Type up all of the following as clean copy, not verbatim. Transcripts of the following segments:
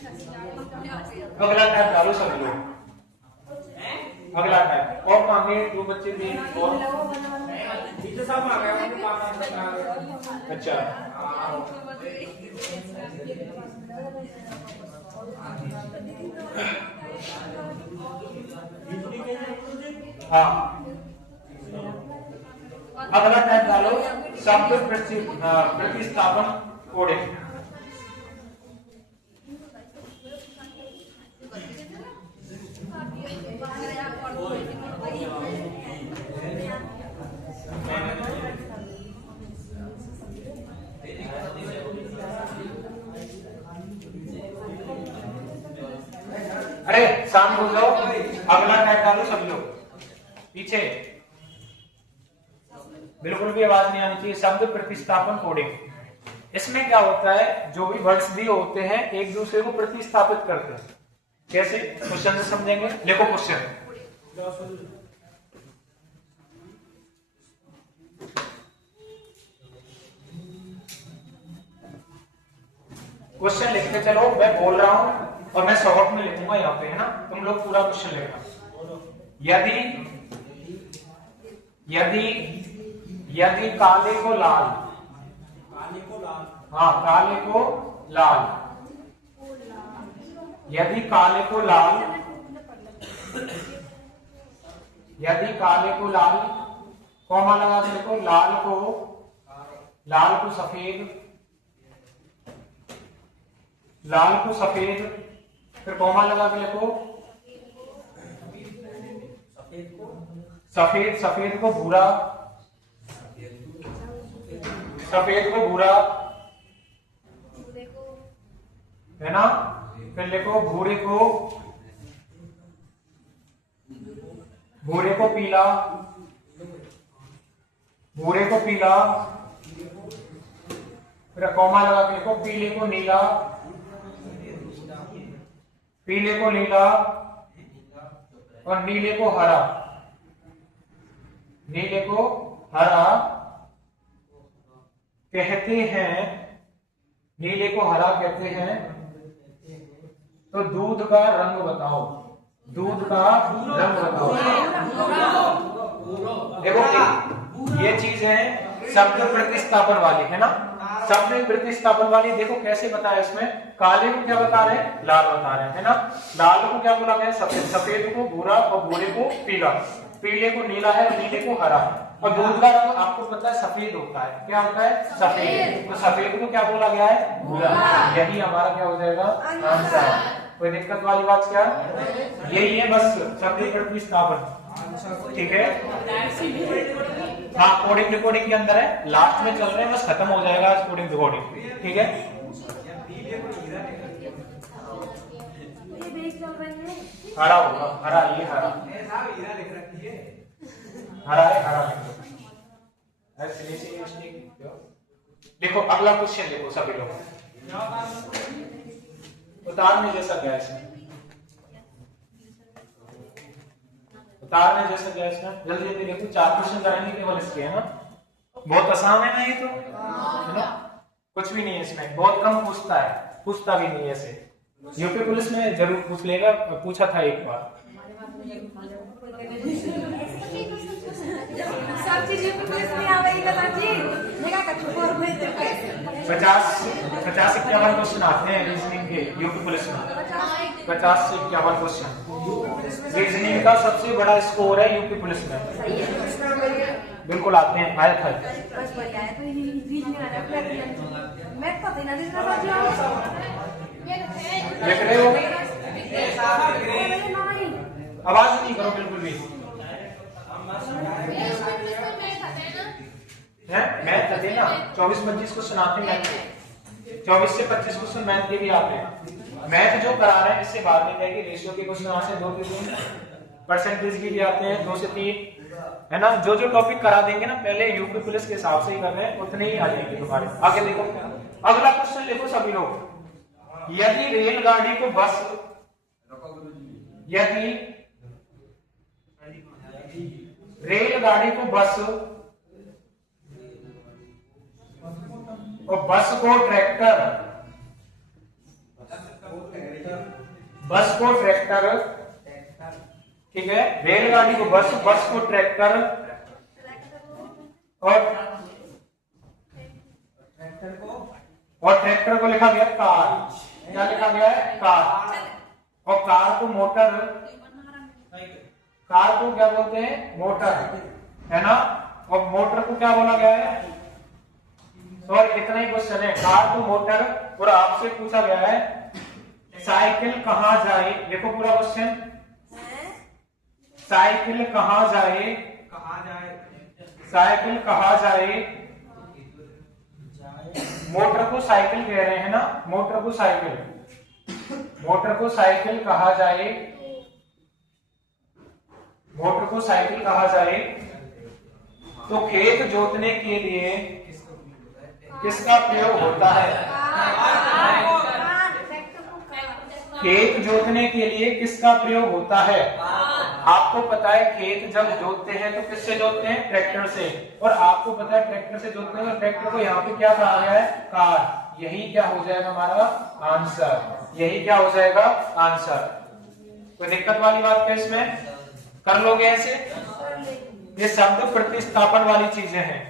अगला टाइप डालो सभी लोग। अगला टाइप और मांगे दो बच्चे भी और टीचर साहब आ गए। अच्छा हाँ अगला टाइप डालो शब्द प्रतिस्थापन कोडिंग। अरे शाम हो जाओ। अगला टाइप डालो सब लोग पीछे। बिल्कुल भी आवाज नहीं आनी चाहिए। शब्द प्रतिस्थापन कोडिंग। इसमें क्या होता है, जो भी वर्ड्स दिए होते हैं एक दूसरे को प्रतिस्थापित करते हैं। कैसे? क्वेश्चन से समझेंगे। देखो क्वेश्चन क्वेश्चन लिखते चलो। मैं बोल रहा हूं और मैं शॉर्ट में लिखूंगा यहाँ पे, है ना। तुम लोग पूरा क्वेश्चन लिखना। यदि यदि काले को लाल, हाँ काले को लाल, यदि काले को लाल, यदि काले को लाल, कॉमा लगा के लिखो, लाल को सफेद, लाल को सफेद, फिर कॉमा लगा के लिखो सफेद को भूरा, सफेद को भूरा, है ना। फिर लिखो भूरे को पीला, भूरे को पीला, फिर कॉमा लगा के लिखो पीले को नीला, पीले को नीला और नीले को हरा, नीले को हरा कहते हैं, नीले को हरा कहते हैं। तो दूध का रंग बताओ, दूध का रंग बताओ। देखो ये चीज है शब्द प्रतिस्थापन वाली, है ना। शब्द प्रतिस्थापन वाली देखो कैसे बताया इसमें। काले को क्या बता रहे हैं? लाल बता रहे हैं, है ना। लाल को क्या बोला गया? सफेद, सफेद को भूरा और भूरे को पीला, पीले को नीला है और नीले को हरा। और दूध का रंग आपको पता है सफेद होता है। क्या होता है? सफेद। तो सफेद को क्या बोला गया है? भूरा। यही हमारा क्या हो जाएगा? आंसर। कोई दिक्कत वाली बात क्या? यही है बस शब्द प्रतिस्थापन। ठीक है, हाँ कोडिंग रिकॉर्डिंग के अंदर है, लास्ट में चल रहे हैं, बस खत्म हो जाएगा आज कोडिंग रिकॉर्डिंग। ठीक है, हरा होगा, हरा, ये हरा, हरा है, हरा देखो अगला क्वेश्चन देखो सभी लोग। उतारने जैसा गैस है, उतारने जैसा गैस है। जल्दी जल्दी देखो, 4 क्वेश्चन कराएंगे केवल इसके, है ना। बहुत आसान है ना ये तो, है ना। कुछ भी नहीं है इसमें, बहुत कम पूछता है, पूछता भी नहीं है ऐसे। यूपी पुलिस में जरूर पूछ लेगा, पूछा था एक बार। 50-51 क्वेश्चन आते हैं रीजनिंग के यूपी पुलिस में। 50 से 51 क्वेश्चन रीजनिंग का सबसे बड़ा स्कोर है यूपी पुलिस में। बिल्कुल आते हैं, आए थे। देख रहे हो, आवाज नहीं करो बिल्कुल भी। मैथ आते ना, 24-25 क्वेश्चन आते हैं, 24 से 25 क्वेश्चन मैथ के भी आते हैं। मैथ जो करा रहे हैं इससे बात नहीं जाएगी। रेशियो के क्वेश्चन वहां से 2 से 3, परसेंटेज के भी आते हैं 2 से 3, है ना। जो जो टॉपिक करा देंगे ना पहले यूपी पुलिस के हिसाब से ही कर रहे हैं, उतने ही आ जाएंगे तुम्हारे। आगे देखो अगला क्वेश्चन, देखो सभी लोग। यदि रेलगाड़ी को बस, यदि रेलगाड़ी को बस और बस को ट्रैक्टर, बस को ट्रैक्टर, ठीक है, रेलगाड़ी को बस, बस को ट्रैक्टर, और ट्रैक्टर को लिखा गया कार। क्या लिखा गया है? कार। और कार को मोटर, कार को क्या बोलते हैं? मोटर, है ना। और मोटर को क्या बोला गया है? और इतना ही क्वेश्चन है, कार को मोटर। और आपसे पूछा गया है साइकिल कहाँ जाए। देखो पूरा क्वेश्चन, साइकिल कहाँ जाए, साइकिल कहाँ जाए। मोटर को साइकिल कह रहे हैं ना, मोटर को साइकिल, मोटर को साइकिल कहा जाए, मोटर को साइकिल कहा जाए। तो खेत जोतने के लिए किसका प्रयोग होता है? खेत जोतने के लिए किसका प्रयोग होता है? आपको पता है खेत जब जोतते हैं तो किससे जोतते हैं? ट्रैक्टर से। और आपको पता है ट्रैक्टर से जोतते हैं, तो ट्रैक्टर को यहाँ पे क्या कहा गया है? कार। यही क्या हो जाएगा हमारा आंसर, यही क्या हो जाएगा आंसर। कोई दिक्कत वाली बात क्या इसमें? कर लोगे ऐसे? ये शब्द प्रतिस्थापन वाली चीजें हैं।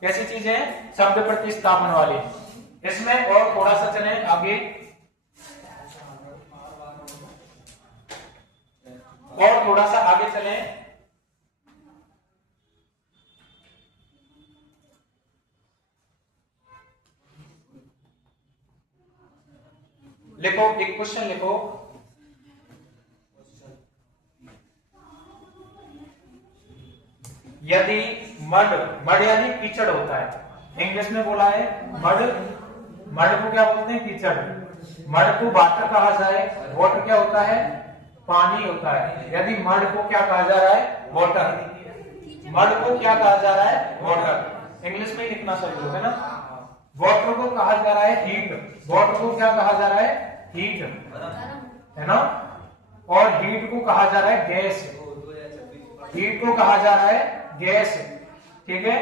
कैसी चीजें हैं? शब्द प्रतिस्थापन वाली। इसमें और थोड़ा सा चले आगे, और थोड़ा सा आगे चलें। लिखो, एक क्वेश्चन लिखो। यदि मड, मड यानी कीचड़ होता है, इंग्लिश में बोला है मड, मड को क्या बोलते हैं? कीचड़। मड को वाटर कहा जाए, वाटर क्या होता है? पानी होता है। यदि मड को क्या कहा जा रहा है? वाटर। मड को क्या कहा जा रहा है? वाटर। इंग्लिश में लिखना सही होगा ना। वाटर को कहा जा रहा है हीट, वाटर को क्या कहा जा रहा है? हीट, है ना। और हीट को कहा जा रहा है गैस, हीट को कहा जा रहा है गैस, ठीक है।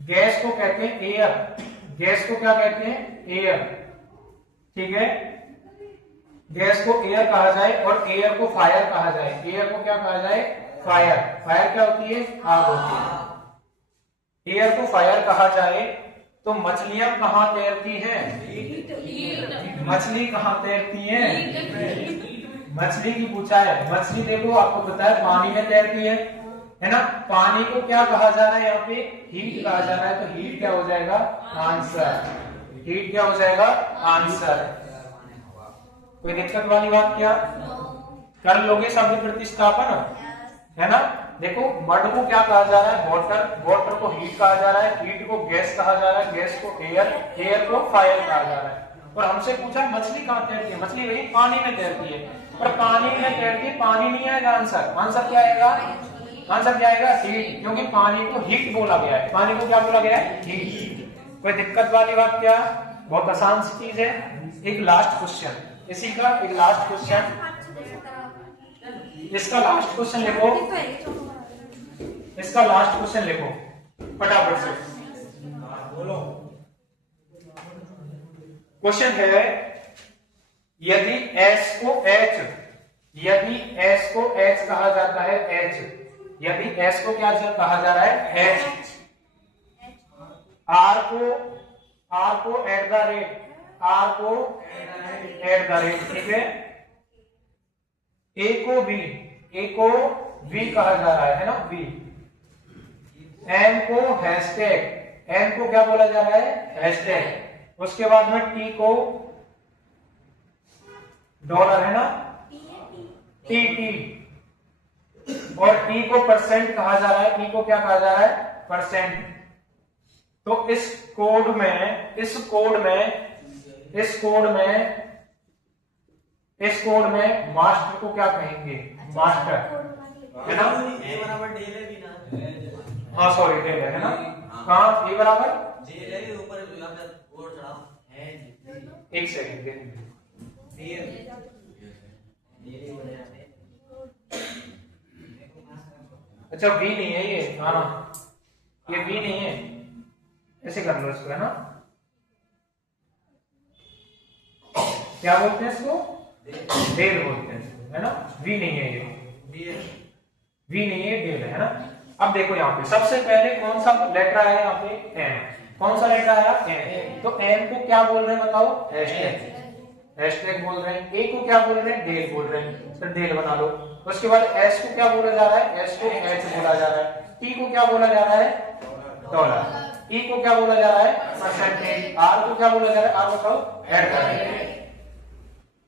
गैस को कहते हैं एयर, गैस को क्या कहते हैं? एयर, ठीक है। गैस को एयर कहा जाए और एयर को फायर कहा जाए। एयर को क्या कहा जाए? फायर। फायर क्या होती है? आग होती है। एयर को फायर कहा जाए तो मछलियां कहाँ तैरती हैं? मछली कहाँ तैरती है? मछली की पूछा है। मछली देखो आपको पता है पानी में तैरती है ना। पानी को क्या कहा जा रहा है? यहाँ पे हीट कहा जा रहा है। तो हीट क्या हो जाएगा? आंसर। हीट क्या हो जाएगा? आंसर। कोई दिक्कत वाली बात क्या? कर लोगे शब्द प्रतिस्थापन, है ना। देखो मड को क्या कहा जा रहा है? वाटर। वाटर को हीट कहा जा रहा है, हीट को गैस कहा जा रहा है, गैस को एयर, एयर को फायर कहा जा रहा है। और हमसे पूछा मछली कहाँ तैरती है? मछली वही पानी में तैरती है। पर पानी में तैरती है, पानी नहीं आएगा आंसर। आंसर क्या आएगा? आंसर क्या आएगा? हीट, क्योंकि पानी को हीट बोला गया है। पानी को क्या बोला गया है? हीट। कोई दिक्कत वाली बात क्या? बहुत आसान सी चीज है। एक लास्ट क्वेश्चन इसी का, एक लास्ट क्वेश्चन, इसका लास्ट क्वेश्चन लिखो, इसका लास्ट क्वेश्चन लिखो फटाफट से। क्वेश्चन है यदि S को H, यदि S को H कहा जाता है, H, यदि S को क्या कहा जा रहा है? H। R को एट द रेट, R को एट द रेट, ठीक है। A को V कहा जा रहा है ना, V। N को हैशटैग, N को क्या बोला जा रहा है? हैशटैग। उसके बाद में T को डॉलर, है ना, T। और T को परसेंट कहा जा रहा है, T को क्या कहा जा रहा है? परसेंट। तो इस कोड में मास्टर को क्या कहेंगे? मास्टर, है ना। हाँ सॉरी, डेल है ना। कहाँ? ए बराबर एक सेकेंड, अच्छा V नहीं है ये, हाँ ये V नहीं है, ऐसे कर लो इसको, है ना। क्या बोलते हैं इसको? डेल बोलते हैं इसको, है ना। वी नहीं है ये, वी नहीं है, डेल है ना। अब देखो यहाँ पे सबसे पहले कौन सा लेटर आया यहाँ पे? एन। कौन सा लेटर आया? एन। तो एन को क्या बोल रहे हैं बताओ? हैशटैग बोल रहे हैं। ए को क्या बोल रहे हैं? डेल बोल रहे हैं, तो डेल बना लो। उसके बाद एस को क्या बोला जा रहा है? एस को एच बोला जा रहा है। टी को क्या बोला जा रहा है? डॉलर। ई को क्या बोला जा रहा है? परसेंटेज। आर को क्या बोला जा रहा है? आर बताओ? एड।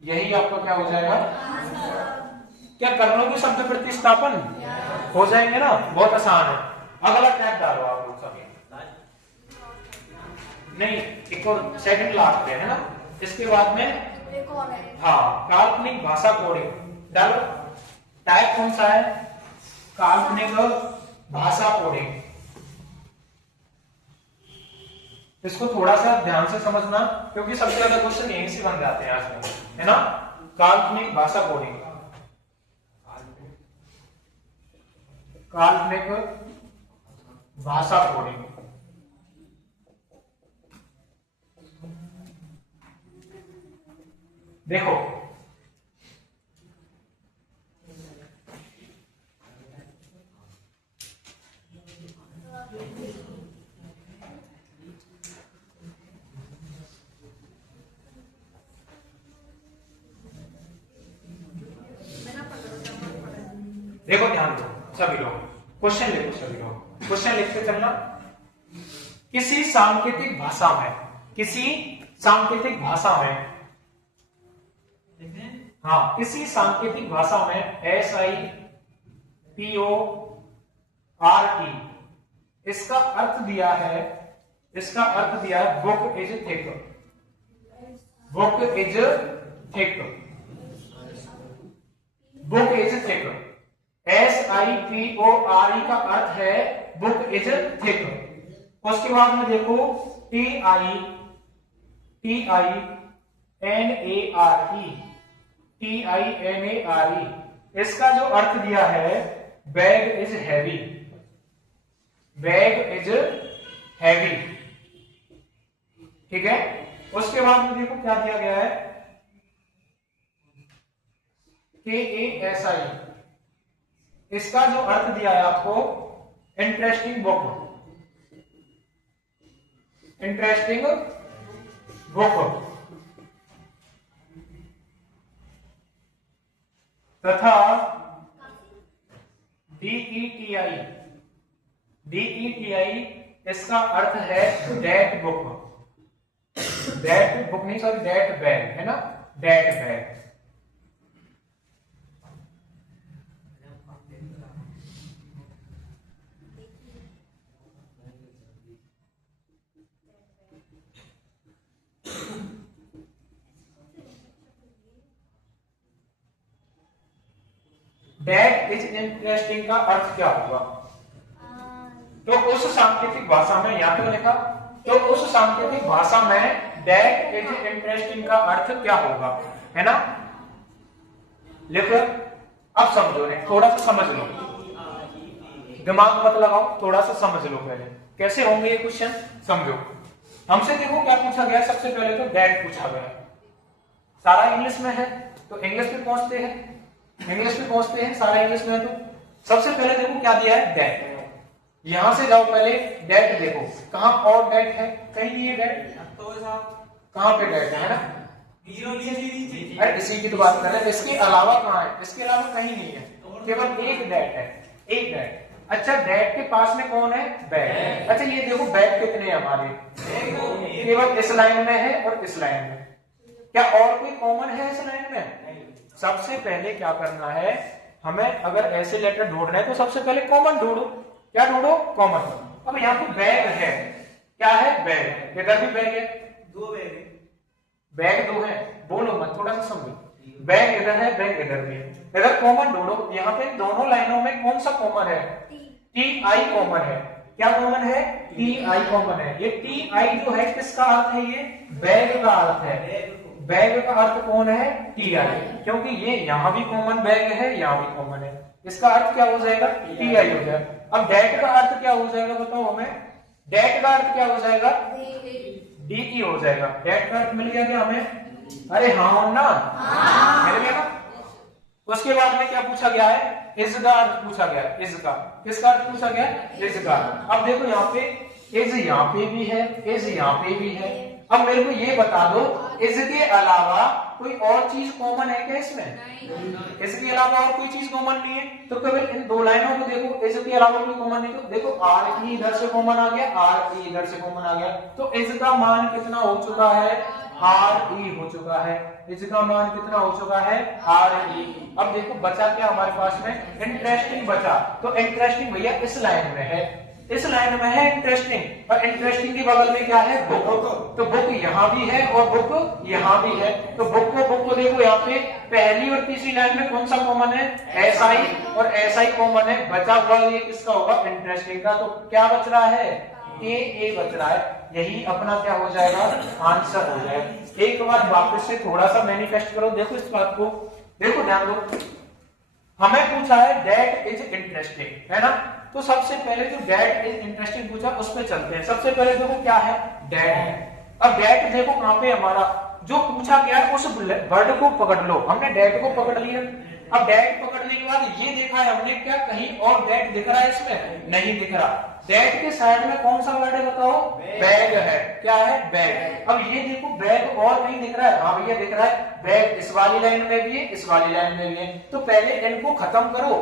यही आपका क्या हो जाएगा? क्या कर लोगे? शब्द प्रतिस्थापन हो जाएंगे ना, बहुत आसान है। अगला टैब डालो आप लोग सभी। नहीं, एक और सेकंड लास्ट पे है ना। इसके बाद में हाँ, काल्पनिक भाषा कोडिंग डालो। टाइप कौन सा है? काल्पनिक भाषा कोडिंग। इसको थोड़ा सा ध्यान से समझना, क्योंकि सबसे ज्यादा क्वेश्चन यहीं से बन जाते हैं आज में, है ना। काल्पनिक भाषा कोडिंग, काल्पनिक भाषा कोडिंग। देखो देखो ध्यान दो सभी लोग, क्वेश्चन लिखो सभी लोग, क्वेश्चन लिखते चलना। किसी सांकेतिक भाषा में, किसी सांकेतिक भाषा में, हाँ, किसी सांकेतिक भाषा में SIPORT इसका अर्थ दिया है, इसका अर्थ दिया है book is thick, book is thick, book is thick. SIPORE का अर्थ है बुक इज थिक। उसके बाद में देखो TINARE, इसका जो अर्थ दिया है bag is heavy, bag is heavy, ठीक है। उसके बाद में देखो क्या दिया गया है KASI, इसका जो अर्थ दिया है आपको इंटरेस्टिंग बुक, इंटरेस्टिंग बुक। तथा DETI इसका अर्थ है डेट बुक, डेट बुक नहीं सॉरी डेट बैग, है ना, date bag. That is interesting का अर्थ क्या होगा? तो उस सांकेतिक भाषा में, यहाँ पे लिखा, तो उस सांकेतिक भाषा में that is interesting का अर्थ क्या होगा, है ना। लिखो, अब समझो, ने थोड़ा सा समझ लो, दिमाग मत लगाओ, थोड़ा सा समझ लो पहले कैसे होंगे ये क्वेश्चन, समझो। हमसे देखो क्या पूछा गया, सबसे पहले तो that पूछा गया, सारा इंग्लिश में है तो इंग्लिश पे पहुंचते हैं, इंग्लिश पे पहुंचते हैं, सारा इंग्लिश में है तो सबसे पहले देखो क्या दिया है दैट। यहां से जाओ पहले दैट देखो, कहां और दैट है, कहीं नहीं है दैट, कहां पे दैट है ना, अरे इसी की तो बात कर रहे हैं, इसके अलावा कहां है, इसके अलावा कहीं नहीं है, केवल एक दैट है, एक दैट। अच्छा दैट के पास में कौन है, बैग। अच्छा ये देखो बैग कितने हैं हमारे, केवल इस लाइन में है और इस लाइन में, क्या और कोई कॉमन है इस लाइन में? सबसे पहले क्या करना है हमें, अगर ऐसे लेटर ढूंढना है तो सबसे पहले कॉमन ढूंढो, क्या ढूंढो, कॉमन। अब यहाँ पे बैग है, क्या है, बैग, इधर भी बैग है, दो बैग है, बैग दो है, बोलो मत, थोड़ा सा समझो, बैग इधर है, बैग इधर भी है, इधर कॉमन ढूंढो। यहाँ पे दोनों लाइनों में कौन सा कॉमन है, TI कॉमन है, क्या कॉमन है, TI कॉमन है। ये TI जो है किसका अर्थ है, ये बैग का अर्थ है, बैग का अर्थ कौन है, TI, क्योंकि ये यहां भी कॉमन बैग है, यहां भी कॉमन है, इसका अर्थ क्या हो जाएगा, TI हो जाएगा। अब डेट का अर्थ क्या हो जाएगा बताओ हमें, डेट का अर्थ क्या हो जाएगा, DE हो जाएगा, डेट का अर्थ मिल गया क्या हमें, अरे हाँ और ना, मिल गया ना। उसके बाद में क्या पूछा गया है, इज का अर्थ पूछा गया, इज का किसका अर्थ पूछा गया, इज का। अब देखो यहाँ पे इज यहाँ पे भी है, इज यहाँ पे भी है। अब मेरे को ये बता दो इज के अलावा कोई और चीज कॉमन है क्या इसमें, इसके अलावा और कोई चीज कॉमन नहीं है। तो केवल इन दो लाइनों को देखो, इज के अलावा कोई कॉमन नहीं। तो देखो आर ई इधर से कॉमन आ गया, आर ई इधर से कॉमन आ गया। तो इज का मान कितना हो चुका है, आर ई हो चुका है। इज का मान कितना हो चुका है, आर ई। अब देखो बचा क्या हमारे पास में, इंटरेस्टिंग बचा। तो इंटरेस्टिंग भैया इस लाइन में है, इस लाइन में है इंटरेस्टिंग, और इंटरेस्टिंग के बगल में क्या है, बुक। तो बुक यहाँ भी है और बुक यहाँ भी है। तो बुक को देखो यहाँ पे पहली और तीसरी लाइन में कौन सा कॉमन है, एस आई और एस आई कॉमन है। बचा हुआ ये किसका होगा, इंटरेस्टिंग का। तो क्या बच रहा है, ए बच रहा है। यही अपना क्या हो जाएगा, आंसर हो जाएगा। एक बार वापस से थोड़ा सा मैनिफेस्ट करो, देखो इस बात को, देखो ध्यान दो। हमें पूछा है दैट इज इंटरेस्टिंग, है ना। तो सबसे पहले जो दैट इज इंटरेस्टिंग पूछा उस पे चलते हैं। सबसे पहले देखो क्या है, दैट है। अब दैट देखो कहां पे हमारा जो पूछा गया है उस वर्ड को पकड़ लो। हमने दैट को पकड़ लिया। अब दैट पकड़ने के बाद ये देखा है हमने, क्या कहीं और दैट दिख रहा है इसमें, नहीं दिख रहा। दैट के साइड में कौन सा वर्ड है बताओ, बैग है। क्या है, बैग। अब ये देखो बैग और नहीं दिख रहा है, हाँ भैया दिख रहा है। बैग इस वाली लाइन में भी है, इस वाली लाइन में भी है। तो पहले इनको खत्म करो,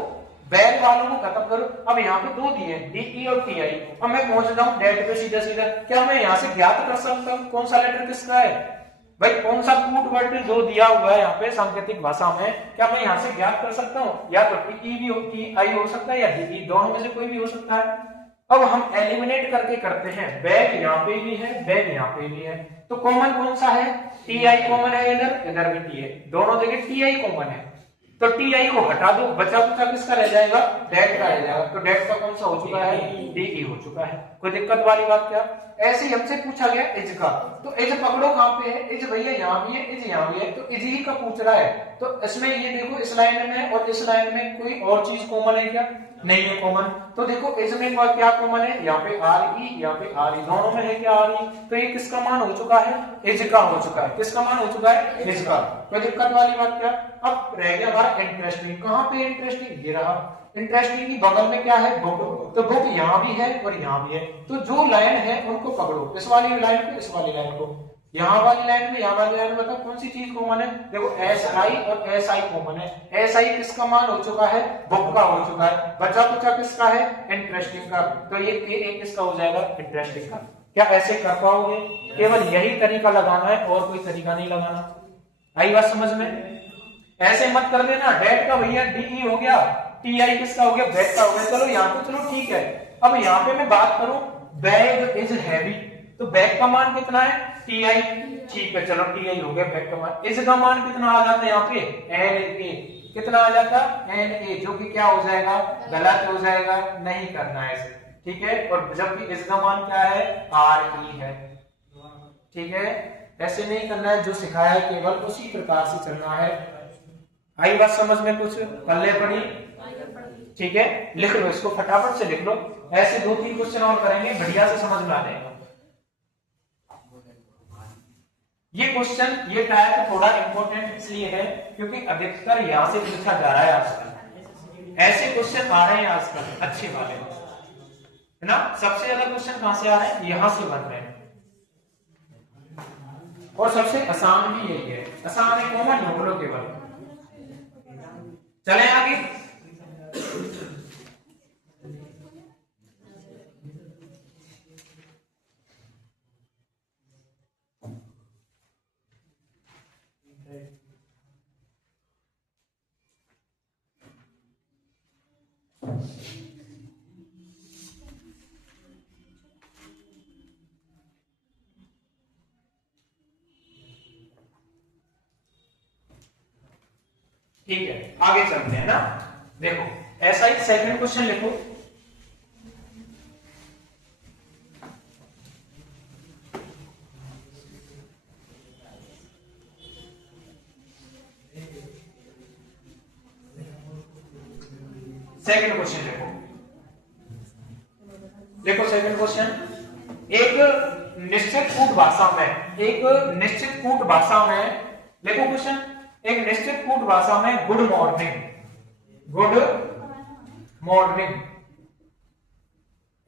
बैग वालों को खत्म करो। अब यहाँ पे दो दिए, डीई और टीआई। अब मैं पहुंच जाऊं डेट पे सीधा सीधा। क्या मैं यहाँ से ज्ञात कर सकता हूँ कौन सा लेटर किसका है, भाई कौन सा कूट वर्ड जो दिया हुआ है यहाँ पे सांकेतिक भाषा में, क्या मैं यहाँ से ज्ञात कर सकता हूँ। या तो टीई भी टीआई हो सकता है या डीई, दोनों में से कोई भी हो सकता है। अब हम एलिमिनेट करके करते हैं। बैग यहाँ पे भी है, बैग यहाँ पे भी है। तो कॉमन कौन सा है, टीआई कॉमन है। इधर इधर भी टीआई, दोनों जगह टीआई कॉमन है। तो टीआई को हटा दो, बचा कुचा किसका रह जाएगा, डेट का रह जाएगा। तो डेट का कौन सा हो चुका है, डीई हो चुका है। कोई दिक्कत वाली बात क्या। ऐसे ही हमसे पूछा गया इज का। तो इज पकड़ो कहां पे है, इज भैया यहाँ भी है, इज यहाँ भी है। तो इज ही का पूछ रहा है। तो इसमें ये देखो इस लाइन में और इस लाइन में कोई और चीज कॉमन है क्या, नहीं है कॉमन। तो देखो इसमें क्या कॉमन है, यहाँ पे आर ई, यहाँ पे आर ई, दोनों में है क्या आर ई। तो ये किसका मान हो चुका है, इज का हो चुका है। किसका मान हो चुका है, इज का। कोई दिक्कत वाली बात क्या। अब रह गया हमारा इंटरेस्टिंग। कहां पे इंटरेस्टिंग, ये रहा। इंटरेस्टिंग की बगल में क्या है, बुक। तो बुक यहाँ भी है और यहाँ भी है। तो जो लाइन है उनको पकड़ो, इस वाली लाइन को, इस वाली लाइन को। यहाँ वाली लाइन में, यहाँ वाली लाइन में बताओ कौन सी चीज कॉमन है। देखो एस आई और एस आई कॉमन है। एस आई किसका मान हो चुका है, बुक का हो चुका है। बचा कुचा किसका है, इंटरेस्टिंग का। तो ये किसका हो जाएगा, इंटरेस्टिंग का। क्या ऐसे कर पाओगे, केवल यही तरीका लगाना है और कोई तरीका नहीं लगाना। आई बात समझ में। ऐसे मत कर देना, डेट का भैया डीई हो गया, टीआई किसका हो गया, बैग का हो गया। चलो यहाँ पे चलो ठीक है। अब यहाँ पे मैं बात करूं, बैग इज हैवी। तो बैग का मान कितना है, टीआई। ठीक है चलो टीआई हो गया बैग का मान। इज का मान कितना आ जाता है यहाँ पे, एन ए। कितना आ जाता, एन ए, जो कि क्या हो जाएगा, गलत हो जाएगा, नहीं करना है इसे। ठीक है। और जबकि इज का मान क्या है, आर ई है। ठीक है, ऐसे नहीं करना है, जो सिखाया है केवल उसी प्रकार से चलना है। आई बात समझ में, कुछ पल्ले पड़ी। ठीक है, लिख लो इसको, फटाफट से लिख लो। ऐसे 2-3 क्वेश्चन और करेंगे, बढ़िया से समझ में आ जाएगा। ये क्वेश्चन, ये टाइप थोड़ा इंपॉर्टेंट इसलिए है क्योंकि अधिकतर यहां से पूछा जा रहा है आजकल। ऐसे क्वेश्चन आ रहे हैं आजकल अच्छे वाले, है ना। सबसे ज्यादा क्वेश्चन कहां से आ रहे हैं, यहां से बन रहे हैं। और सबसे आसान भी यही है, आसान है, कॉमन ढूंढ लो केवल। चलें आगे। ठीक है, आगे चलते हैं ना। देखो ऐसा ही सेकंड क्वेश्चन लिखो। सेकंड क्वेश्चन देखो, देखो सेकंड क्वेश्चन। एक निश्चित कूट भाषा में, एक निश्चित कूट भाषा में देखो क्वेश्चन, एक निश्चित कूट भाषा में गुड मॉर्निंग, गुड मॉर्निंग,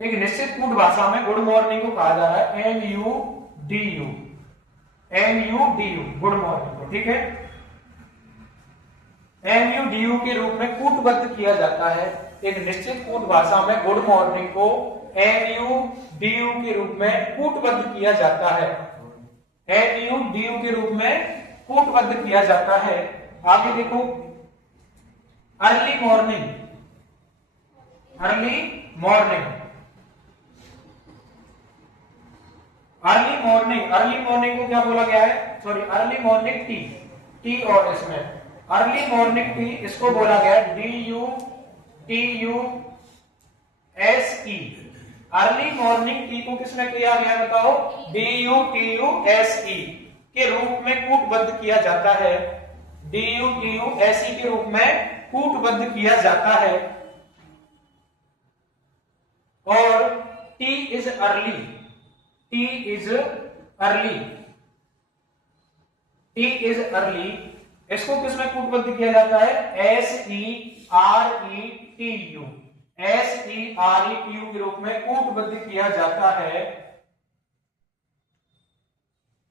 एक निश्चित कूट भाषा में गुड मॉर्निंग को कहा जा रहा है MUDU, MUDU, गुड मॉर्निंग को, ठीक है। MUDU के रूप में कूटबद्ध किया जाता है, एक निश्चित कूट भाषा में गुड मॉर्निंग को MUDU के रूप में कूटबद्ध किया जाता है, MUDU के रूप में कूटबद्ध किया जाता है। आगे देखो, early morning, early morning, early morning, early morning को क्या बोला गया है, सॉरी अर्ली मॉर्निंग टी और इसमें अर्ली मॉर्निंग टी, इसको बोला गया है DUTUSE, अर्ली मॉर्निंग टी को किसमें किया गया बताओ, DUTUSE के रूप में कूटबद्ध किया जाता है, DUTUSE के रूप में कूटबद्ध किया जाता है। और T is early, T is early, T is early, इसको किसमें कूटबद्ध किया जाता है, SERETU, SERETU के रूप में कूटबद्ध किया जाता है,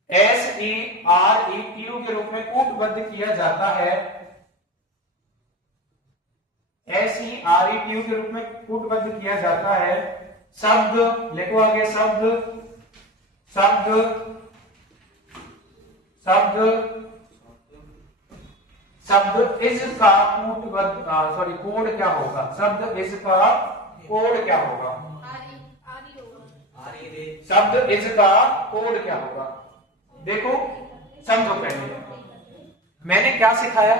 SERETU के रूप में कूटबद्ध किया जाता है, SERETU के रूप में कूटबद्ध किया जाता है। शब्द लिखो आगे, शब्द, शब्द, शब्द, शब्द इज का कूटबद्ध, सॉरी कोड क्या होगा, शब्द इज का कोड क्या होगा, शब्द इज का कोड क्या होगा। देखो समझो, पहले मैंने क्या सिखाया,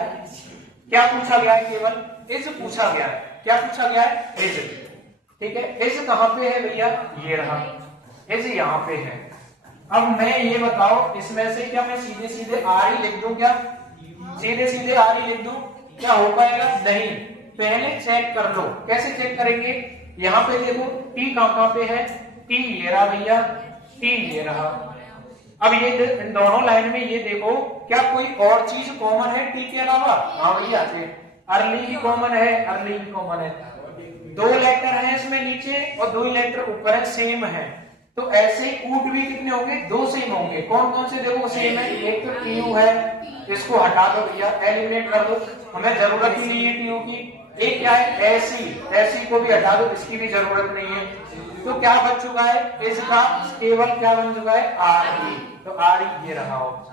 क्या पूछा गया है, केवल इज पूछा गया है, क्या पूछा गया है, इज, ठीक है। इज कहां पे है भैया, ये रहा, इज यहां पे है। अब मैं ये बताओ, इसमें से क्या मैं सीधे सीधे आर ही लिख दूं, क्या सीधे सीधे आर ही लिख दूं, क्या हो पाएगा, नहीं, पहले चेक कर लो। कैसे चेक करेंगे, यहां पे देखो टी कहां पे है, टी ये रहा भैया, टी ये रहा। अब ये इन दोनों लाइन में ये देखो, क्या कोई और चीज कॉमन है टी के अलावा, हाँ भैया अर्ली ही कॉमन है, अर्ली ही कॉमन है, दो लेटर है इसमें नीचे और दो लेटर ऊपर है, सेम है, तो ऐसे ही कूट भी कितने होंगे, दो सेम होंगे। कौन कौन से देखो सेम है, एक तो टीयू है, इसको हटा दो भैया, एलिमिनेट कर दो, हमें जरूरत ही नहीं है टीयू की। एक क्या है, ऐसी, ऐसी को भी हटा दो, इसकी भी जरूरत नहीं है। तो क्या बच चुका है, इसका केवल क्या बन चुका है, आर ई, तो आर ई ये रहा ऑप्शन।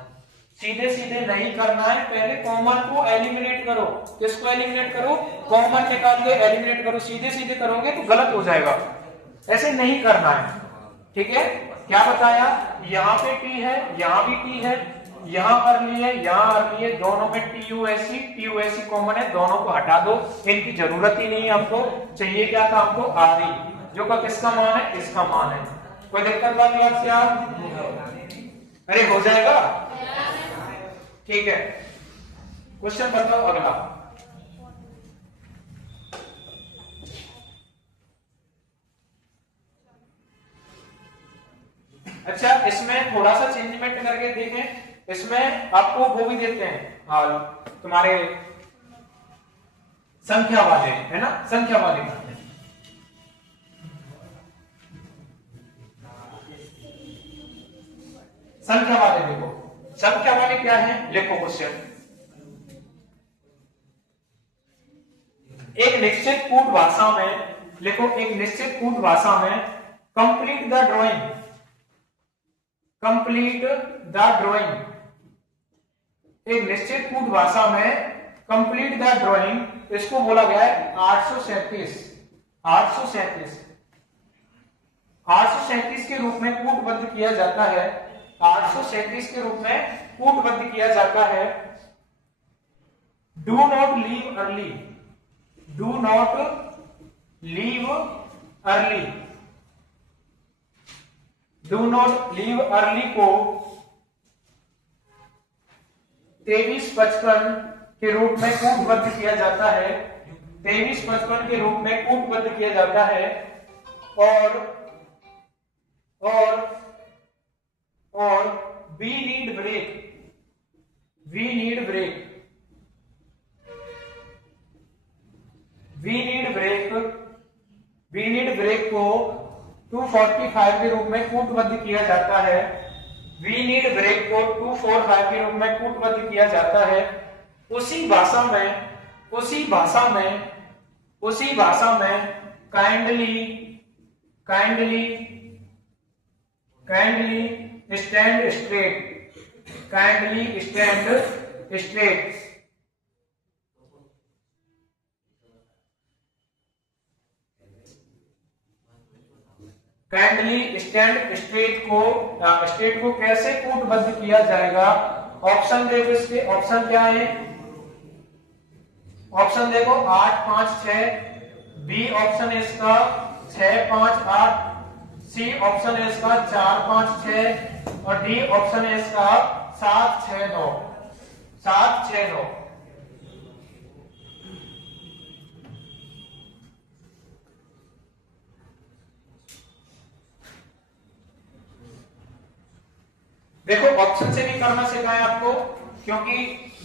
सीधे सीधे नहीं करना है, पहले कॉमन को एलिमिनेट करो। किसको एलिमिनेट करो, कॉमन निकाल के एलिमिनेट करो। सीधे सीधे करोगे तो गलत हो जाएगा, ऐसे नहीं करना है, ठीक है। क्या बताया, यहाँ पे टी है, यहाँ भी टी है, यहाँ अर्ली है, यहाँ अर्ली है, दोनों में टीयूएससी कॉमन है, दोनों को हटा दो, इनकी जरूरत ही नहीं है हमको। चाहिए क्या था हमको, आर ई, जो का किसका मान है, इसका मान है। कोई दिक्कत वाली बात क्या, अरे हो जाएगा, ठीक है। क्वेश्चन बताओ अगला। अच्छा, इसमें थोड़ा सा चेंजमेंट करके देखें, इसमें आपको वो भी देते हैं तुम्हारे संख्या वाले, है ना, संख्या वाले करते हैं। संख्या वाले देखो, संख्या वाले क्या है, लिखो क्वेश्चन। एक निश्चित कूट भाषा में, लिखो एक निश्चित कूट भाषा में complete the drawing, complete the drawing, एक निश्चित कूट भाषा में कंप्लीट द ड्राइंग, इसको बोला गया है 837, 837, 837 के रूप में कूटबद्ध किया जाता है, 837 के रूप में कूटबद्ध किया जाता है। Do not leave early, do not leave early, do not leave early को 2355 के रूप में कूटबद्ध किया जाता है, 2355 के रूप में कूटबद्ध किया जाता है। और we need break, we need break, we need break, we need break को 245 के रूप में कूटबद्ध किया जाता है। वी नीड ब्रेक को 245 के रूप में कूटबद्ध किया जाता है। उसी भाषा में kindly stand straight, kindly stand straight. Kindly stand straight को कैसे कूटबद्ध किया जाएगा? ऑप्शन देखो, इसके ऑप्शन क्या है? ऑप्शन देखो 8 5 6, बी ऑप्शन है इसका 6 5 8, सी ऑप्शन है इसका 4 5 6 और डी ऑप्शन है इसका 7 6 9, 7 6 9। देखो ऑप्शन से भी करना सिखाया आपको, क्योंकि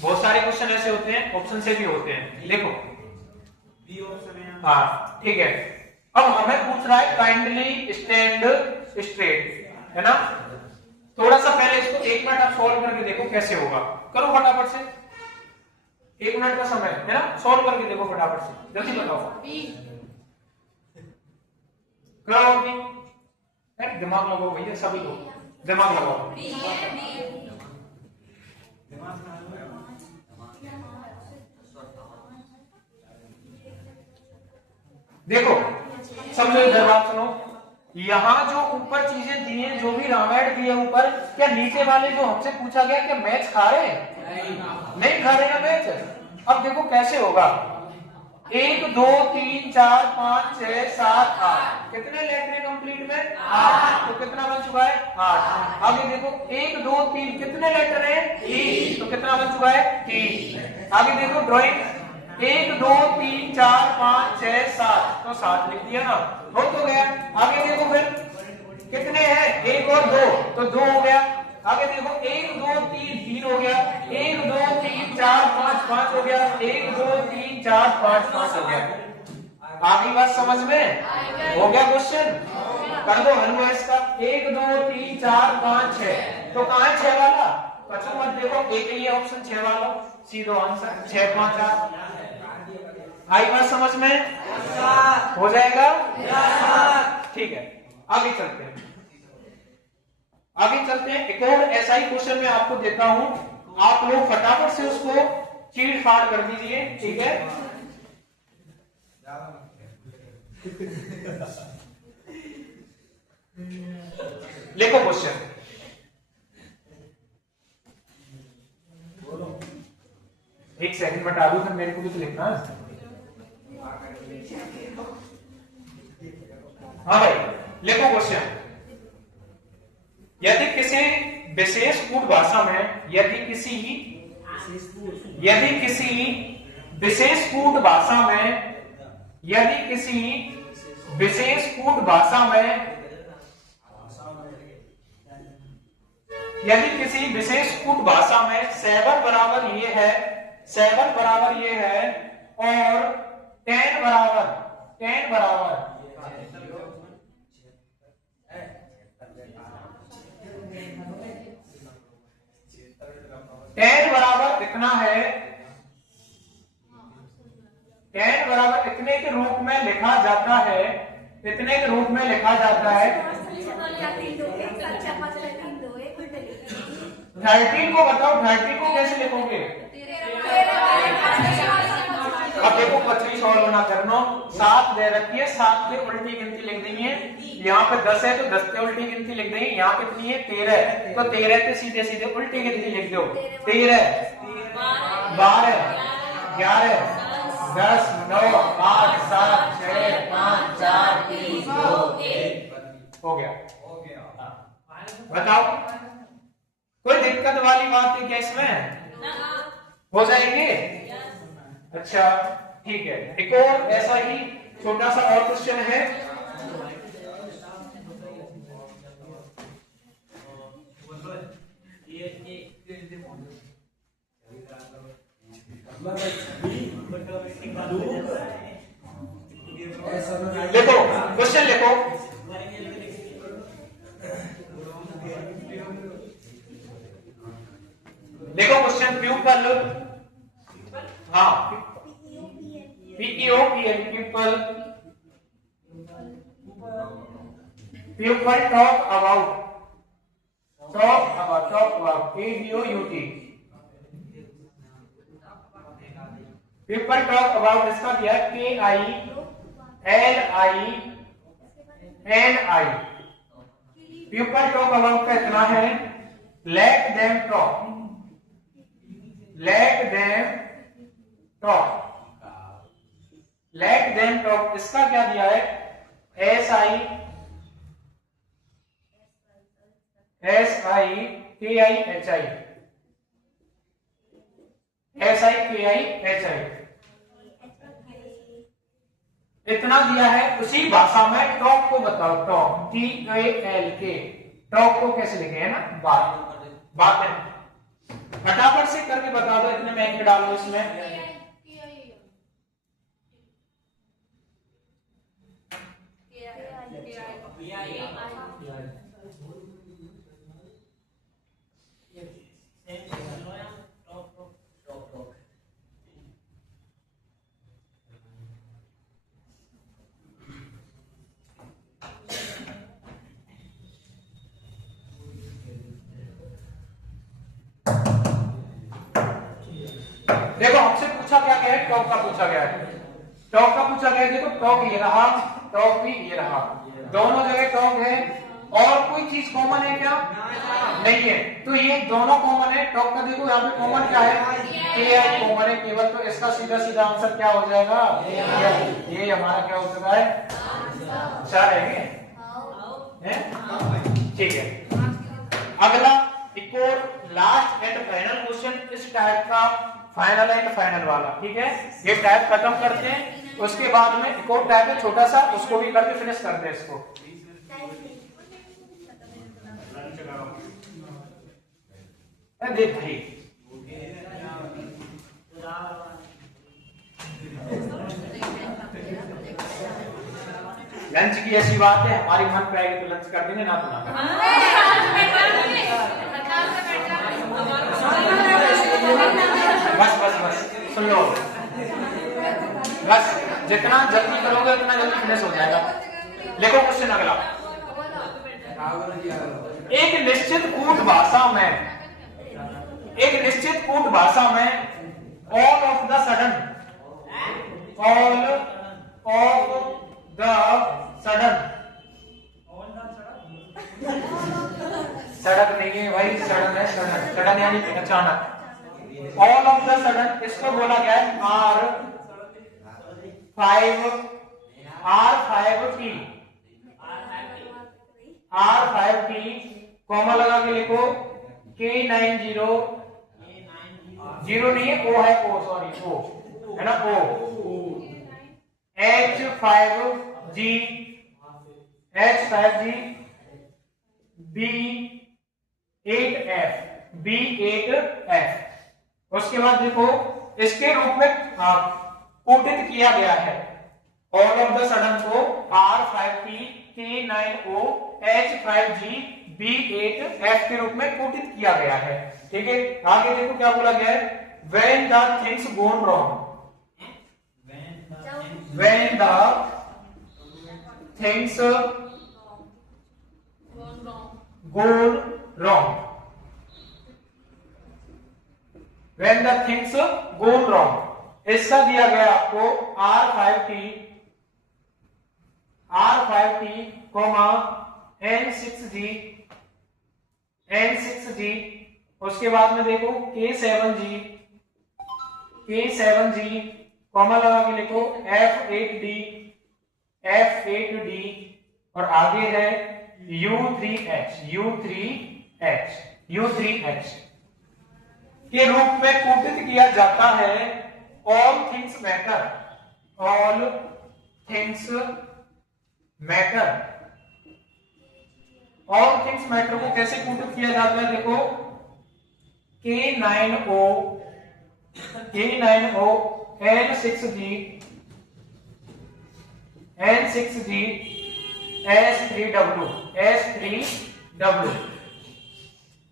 बहुत सारे क्वेश्चन ऐसे होते हैं ऑप्शन से भी होते हैं। देखो बी ऑप्शन है। हाँ ठीक है। अब हमें पूछ रहा है काइंडली स्टैंड स्ट्रेट, है ना? थोड़ा सा पहले इसको 1 मिनट आप सॉल्व करके देखो कैसे होगा। करो फटाफट से, 1 मिनट का समय है ना, सॉल्व करके देखो फटाफट से, जल्दी बताओ। करो अभी, दिमाग लगाओ भैया, सभी लोग दिमाग लगाओ। देखो सब लोग इधर बात सुनो, यहाँ जो ऊपर चीजें दी हैं, जो भी रामायण दी है ऊपर, क्या नीचे वाले जो हमसे पूछा गया क्या मैच खा रहे हैं? नहीं खा रहे हैं मैच। अब देखो कैसे होगा, 1 2 3 4 5 6 7 8, कितने लेटर कंप्लीट में? 8। तो कितना बन चुका है? 8। आगे देखो 1 2 3, कितने लेटर है? 3। तो कितना बन चुका है? 3। आगे देखो ड्राइंग 1 2 3 4 5 6 7, तो 7 लिख दिया ना, हो तो गया। आगे देखो फिर कितने हैं? 1 और 2, तो 2 हो गया। आगे देखो 1 2 3 3 हो गया, 1 2 3 4 5 5 हो गया, 1 2 3 4 5 5 हो गया। आगे बात समझ में हो गया? क्वेश्चन कर दो हल में इसका। 1 2 3 4 5 6, तो कहां है 6 वाला? कचू मत देखो, एक ही ऑप्शन 6 वाला, सीधो आंसर 6 5 8। आई बात समझ में? हो जाएगा? ठीक है, आगे चलते हैं, आगे चलते हैं। एक और ऐसा ही क्वेश्चन मैं आपको देता हूं, आप लोग फटाफट से उसको चीट फाड़ कर दीजिए, ठीक है? लिखो क्वेश्चन, एक सेकंड बता दूं, फिर मेरे को भी तो लिखना है। हाँ भाई लिखो क्वेश्चन। यदि किसी विशेष कूट भाषा में, यदि किसी विशेष कूट भाषा में, यदि किसी विशेष कूट भाषा में, यदि किसी विशेष कूट भाषा में 7 बराबर ये है, 7 बराबर ये है और 10 बराबर 10 बराबर 10 बराबर इतना है, 10 बराबर इतने के रूप में लिखा जाता है, इतने के रूप में लिखा जाता है। 13 को बताओ, 13 को कैसे लिखोगे? अब देखो पचरी सॉल्व ना करना, 7 दे रखी है, 7 पे उल्टी गिनती लिख देनी है। यहाँ पे 10 है तो 10 पे उल्टी गिनती लिख देंगे। यहाँ कितनी है? 13, तो 13 पे सीधे सीधे उल्टी गिनती लिख दो। 13 12 11 10 9 8 7 6 5 4 3 2 1 हो गया। बताओ कोई दिक्कत वाली बात है क्या इसमें? हो जाएंगे? अच्छा ठीक है, एक और ऐसा ही छोटा सा और क्वेश्चन है। देखो क्वेश्चन लिखो, देखो क्वेश्चन प्यूपल, हाँ PEOPL people, people talk about ABOUT, people talk about इसका क्या है KILINI, पीपल टॉक अबाउट का इतना है let them talk, let them talk, let them talk इसका क्या दिया है SIKIHI, इतना दिया है। उसी भाषा में टॉक को बताओ, टॉक TALK, टॉक को कैसे लिखे है ना, बात है। फटाफट से करके बता दो, इतने में अंक डालो इसमें। देखो हमसे पूछा क्या गया है, टॉक का पूछा गया है, टॉक का पूछा गया है। देखो टॉक ये रहा, टॉक भी ये रहा, दोनों जगह टॉक है। और कोई चीज कॉमन है क्या? नहीं है, तो ये दोनों कॉमन है। टॉक का देखो यहाँ पे कॉमन क्या है, KI कॉमन है केवल, तो इसका सीधा सीधा आंसर क्या हो जाएगा, ये हमारा क्या हो चुका है, 4 है। ठीक है, अगला एक और लास्ट एंड फाइनल क्वेश्चन इस टाइप का, फाइनल एंड फाइनल वाला। ठीक है, ये टाइप खत्म करते हैं, उसके बाद में एक और टाइप है छोटा सा, उसको भी करके फिनिश करते हैं इसको। देख भाई लंच की ऐसी बात है, हमारी मन पे आएगी तो लंच कर देंगे, ना तो ना। बस बस बस सुन लो, बस जितना जल्दी करोगे उतना जल्दी फिनिश हो जाएगा। लिखो क्वेश्चन अगला, एक निश्चित कूट भाषा में, एक निश्चित कूट भाषा में all of the sudden, all of the sudden, सड़क नहीं है भाई, सडन है, सडन, सडन यानी अचानक। ऑल ऑफ द सडन इसको बोला गया है R5T, कॉमा लगा के लिखो K90, जीरो नहीं है, O है, O सॉरी, O है ना, O, H5G, B8F, उसके बाद देखो इसके रूप में कोटित किया गया है ऑल ऑफ द सडन को R5T, K9O, H5G, B8F के रूप में कोटित किया गया है। ठीक है, आगे देखो क्या बोला गया है, when the things gone wrong, when the things gone wrong, when the things gone wrong, इसका दिया गया आपको R5T, N6G, उसके बाद में देखो K7G, कॉमा लगा के लिखो F8D, और आगे है U3H के रूप में कोटित किया जाता है। All things matter, all things matter, all things matter को कैसे कोटित किया जाता है, देखो K9O, K9O N6G N6G S3W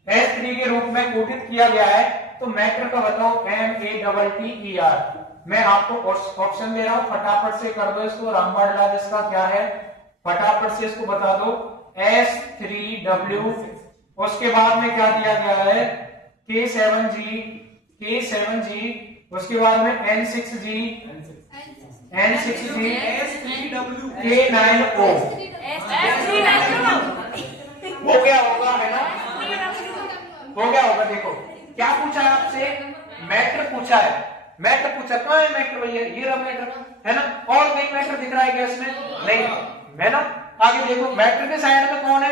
S3 के रूप में कोटित किया गया है। तो मैटर का बताओ MATTER। मैं आपको ऑप्शन दे रहा हूं, फटाफट से कर दो इसको। रामबाण इलाज इसका क्या है, फटाफट से इसको बता दो। S3W, उसके बाद में क्या दिया गया है K7G, उसके बाद में N6G S3W K9O। वो क्या होगा, है ना, हो गया होगा। देखो क्या पूछा है आपसे, मैटर पूछा है। मैटर पूछा, कहाँ है मैटर भैया, ये रहा मैटर, है ना। और कहीं मैटर दिख रहा है क्या इसमें, नहीं है ना। आगे देखो मैटर के साइड में कौन है,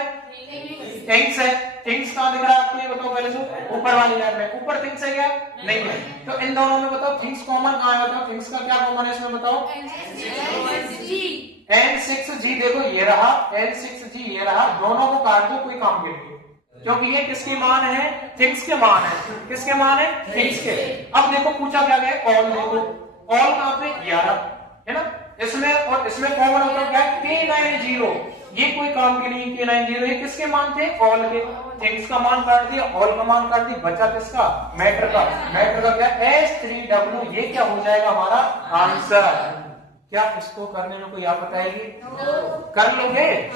थिंग्स है। थिंग्स कहाँ दिख रहा है आपको, ये बताओ पहले से। ऊपर वाली लाइन में ऊपर थिंग्स है क्या, नहीं है। तो इन दोनों में बताओ थिंग्स कॉमन कहाँ है, बताओ थिंग्स का क्या कॉमन है इसमें, बताओ। N6G देखो ये रहा, N6G ये रहा, दोनों को काट दो, कोई काम के लिए, क्योंकि ये किसके मान है, थिंग्स के मान है। किसके मान है, थिंग्स के। अब देखो पूछा क्या गया, ऑल। देखो ऑल कहां पे, 11 है ना। इसमें और इसमें कॉमन होता क्या है, K90। ये कोई काम के लिए K90, ये किसके मान थे, ऑल के। थिंग्स का मान काट दिया, ऑल का मान काट दिया, बचा किसका, मैटर का। मैटर का क्या, S3W। ये क्या हो जाएगा हमारा आंसर। क्या इसको करने में कोई आपत्ति आएगी, कर लोगे।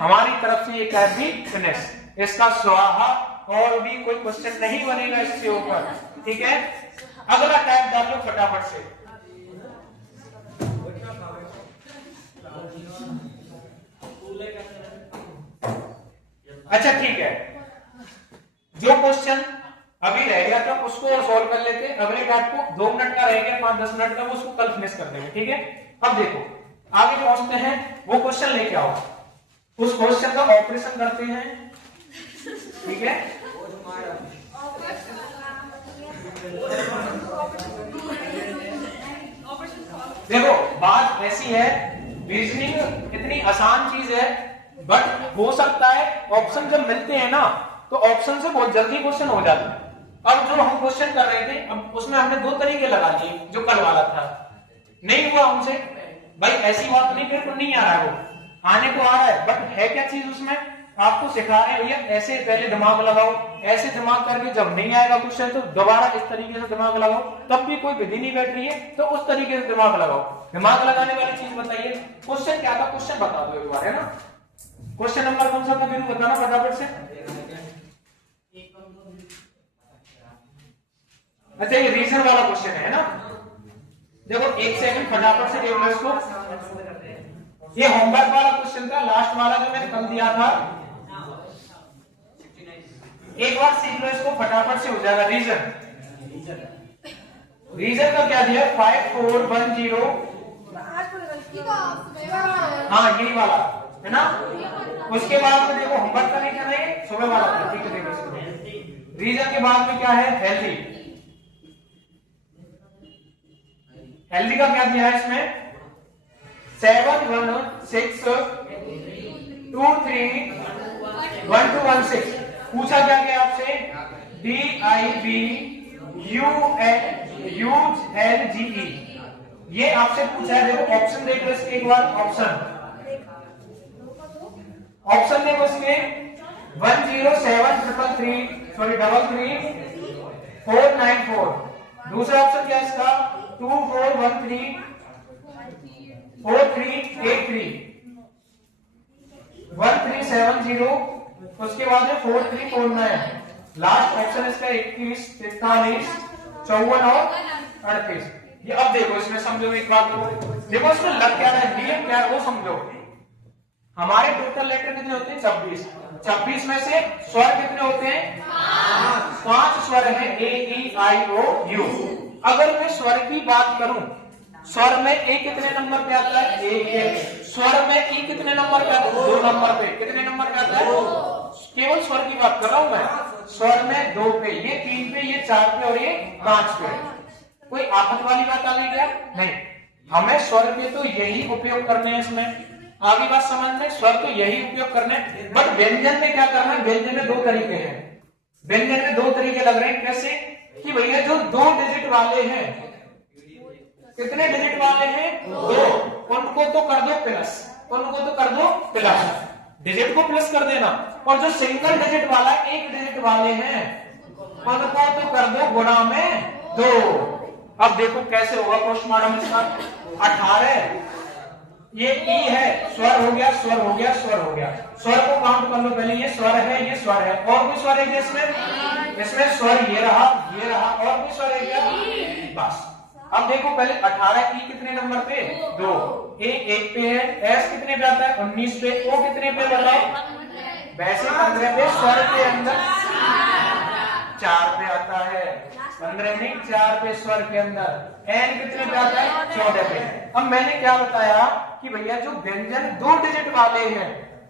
हमारी तरफ से ये कैब भी फिनिश, इसका स्वाहा। और भी कोई क्वेश्चन नहीं बनेगा इसके ऊपर, ठीक है। अगला टैग डाल लो फटाफट से। अच्छा ठीक है, जो क्वेश्चन अभी रह गया था उसको और सॉल्व कर लेते। अगले टैग को 2 मिनट का रह गया, 5-10 मिनट का, वो उसको कल फिनिश कर देंगे, ठीक है। अब देखो आगे पहुंचते हैं, वो क्वेश्चन लेके आओ, उस क्वेश्चन का ऑपरेशन करते हैं, ठीक है। देखो बात ऐसी है, रीजनिंग इतनी आसान चीज है, बट हो सकता है ऑप्शन जब मिलते हैं ना, तो ऑप्शन से बहुत जल्दी क्वेश्चन हो जाता है। अब जो हम क्वेश्चन कर रहे थे, अब उसमें हमने 2 तरीके लगा लिए, जो कल वाला था नहीं हुआ हमसे। भाई ऐसी बात नहीं, बिल्कुल नहीं आ रहा है, वो आने को आ रहा है, बट है क्या चीज उसमें, आपको सिखा रहे हैं भैया ऐसे पहले दिमाग लगाओ, ऐसे दिमाग करके जब नहीं आएगा क्वेश्चन तो दोबारा इस तरीके से दिमाग लगाओ, तब भी कोई विधि नहीं बैठ रही है तो उस तरीके से दिमाग लगाओ। दिमाग लगाने वाली चीज बताइए, क्वेश्चन क्या था, क्वेश्चन बता दो एक बार, है ना। क्वेश्चन नंबर कौन सा था, मेरे को बताना फटाफट से। अच्छा ये रीजन वाला क्वेश्चन है ना। देखो 1 सेकंड फटाफट से देख लो इसको। ये होमवर्क वाला क्वेश्चन था, लास्ट वाला जो मैंने कल दिया था। एक बार सीख लो इसको, फटाफट से हो जाएगा। रीजन का क्या दिया, 5410। हाँ यही वाला है ना। उसके बाद में देखो होमवर्क का नहीं करना है, सुबह वाला था, ठीक है। देखो इसको रीजन के बाद में क्या है, हेल्दी। हेल्दी का क्या दिया है इसमें, 716231216। पूछा क्या गया आपसे, DIBULGE, ये आपसे पूछा है। देखो ऑप्शन देख लो इसके एक बार, ऑप्शन देखो इसके 107333494। दूसरा ऑप्शन क्या है इसका, 24134383 1370। उसके बाद में 4349। लास्ट ऑप्शन इसका 21 43 54 और 38। ये अब देखो इसमें समझो एक बात को, देखो इसमें लग क्या रहा है, नियम क्या है वो समझो। हमारे टोटल लेटर कितने होते हैं, 26। 26 में से स्वर कितने होते हैं, 5 स्वर हैं, A E I O U। अगर मैं स्वर की बात करूं, स्वर में ए कितने नंबर पे आता है, एक। स्वर में ई कितने नंबर पे आता है, 2 नंबर पे। कितने नंबर पे आता है, केवल स्वर की बात कर रहा हूं मैं। स्वर में 2 पे, ये 3 पे, ये 4 पे और ये 5 पे। कोई आफत वाली बात आ गई क्या, नहीं। हमें स्वर के तो यही उपयोग करने हैं इसमें, आगे बात समझ में, स्वर तो यही उपयोग करने हैं। बट व्यंजन में क्या करना है, व्यंजन में 2 तरीके हैं। व्यंजन में 2 तरीके लग रहे हैं। कैसे कि भैया जो 2 डिजिट वाले हैं, कितने डिजिट वाले हैं? 2। उनको तो कर दो प्लस, उनको तो कर दो प्लस, डिजिट को प्लस कर देना। और जो सिंगल डिजिट वाला 1 डिजिट वाले हैं उनको तो कर दो गुणा में 2। अब देखो कैसे होगा पोस्टमार्टम इसका। 18 ये ई है, स्वर हो गया, स्वर हो गया, स्वर हो गया। स्वर को काउंट कर लो पहले, ये स्वर है, ये स्वर है, और भी स्वर है क्या इसमें? इसमें स्वर ये रहा, ये रहा, और भी स्वर है क्या? बस। अब देखो पहले 18 ई कितने नंबर पे? 2। ए 1 पे है, एस कितने पे आता है? 19 पे, ओ कितने पे बताओ? वैसे 15 पे, स्वर के अंदर 4 पे आता है, 15 नहीं 4 पे स्वर के अंदर। एन कितने पे आता है? 14 पे। अब मैंने क्या बताया कि भैया जो व्यंजन 2 डिजिट वाले हैं,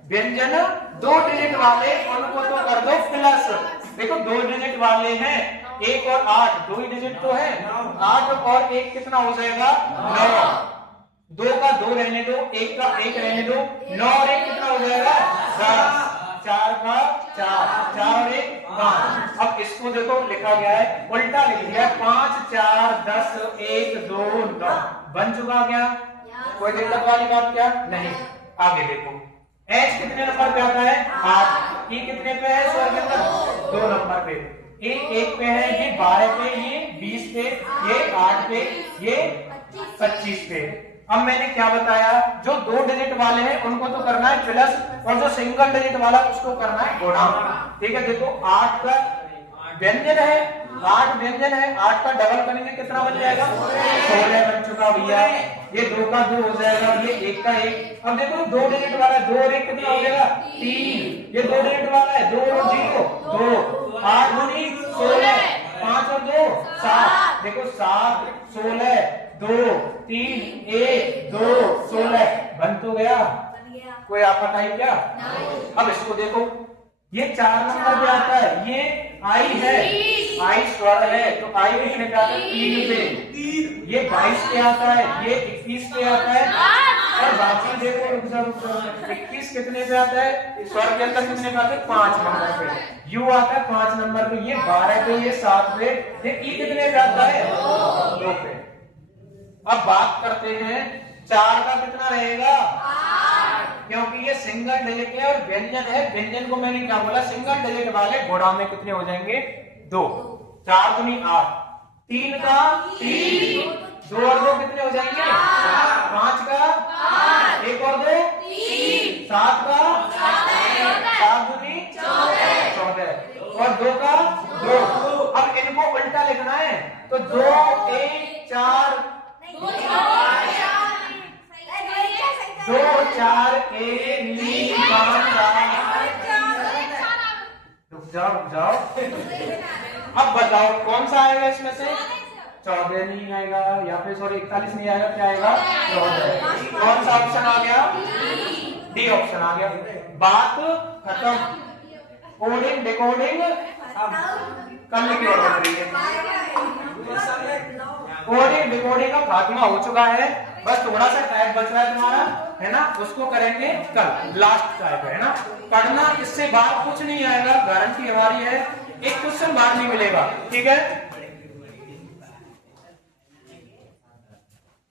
व्यंजन 2 डिजिट वाले उनको तो कर दो प्लस। देखो 2 डिजिट वाले हैं, 1 और 8, 2 ही डिजिट तो है। 8 और 1 कितना हो जाएगा? 9। 2 का 2 रहने दो, 1 का 1 रहने दो, 9 और 1 कितना हो जाएगा? 10। 4 का 4, 4 और 1 5। अब इसको देखो लिखा गया है, उल्टा लिख दिया, 5 4 10 1 2 9 बन चुका क्या? कोई दिक्कत वाली बात क्या? नहीं। आगे देखो, एच कितने नंबर पे आता है? 8। ई कितने पे है स्वर के अंदर? 2 नंबर पे। ए 1 पे है, ये 12 पे, ये 20 पे, ये 8 पे, ये 25 पे। अब मैंने क्या बताया, जो 2 डिजिट वाले हैं उनको तो करना है प्लस, और जो सिंगल डिजिट वाला उसको करना है गुणा। ठीक है, देखो 8 का व्यंजन है, 8 व्यंजन है, 8 का डबल करेंगे कितना बन जाएगा? 16 बन चुका भैया। ये 2 का 2 हो जाएगा, ये 1 का 1। अब देखो 2 डिजिट वाला 2 और 1 कितना हो जाएगा? 3। ये 2 डिजिट वाला है, 2 और 0 2। 8 दूनी 16, 5 और 2 7। देखो 7 16 2 3 1 2 16 बन तो गया। कोई आप बताइए क्या? अब इसको देखो, ये 4 नंबर पे आता है, ये आई है, आई स्वर है, तो आई कितने पे आता है? 3 पे। ये 22 पे आता है, ये 21 पे आता है, और बाकी देखो 21 कितने पे आता है? स्वर के अंदर कितने पे आता है? 5 नंबर पे। यू आता है 5 नंबर पे, ये 12 पे, ये 7 पे, ये ई कितने पे आता है? 2 पे। अब बात करते हैं 4 का कितना रहेगा? 8, क्योंकि ये सिंगल डिजिट है और व्यंजन है। व्यंजन को मैंने क्या बोला? सिंगल डिजिट वाले गुणा में कितने हो जाएंगे? 2। 4 दूनी 8, 3 का 3, 2 और 2 कितने हो जाएंगे? 5 का 1 और 2 3, 7 का 7 दूनी 14, और 2 का 2। अब इनको उल्टा लिखना है, तो 2 1 4 2 4 1 3 5 4। रुक जाओ। अब बताओ कौन सा आएगा इसमें से? 14 नहीं आएगा, या फिर सॉरी 41 नहीं आएगा, क्या आएगा? 14। कौन सा ऑप्शन आ गया? डी ऑप्शन आ गया। बात खत्म। कोडिंग डिकोडिंग करने की और बन रही है। कोडिंग डिकोडिंग का खात्मा हो चुका है, बस थोड़ा सा टाइप बच रहा है तुम्हारा, है ना? उसको करेंगे कल, लास्ट टाइप है ना? पढ़ना, इससे बाहर कुछ नहीं आएगा, गारंटी हमारी है। एक क्वेश्चन बाहर नहीं मिलेगा, ठीक है?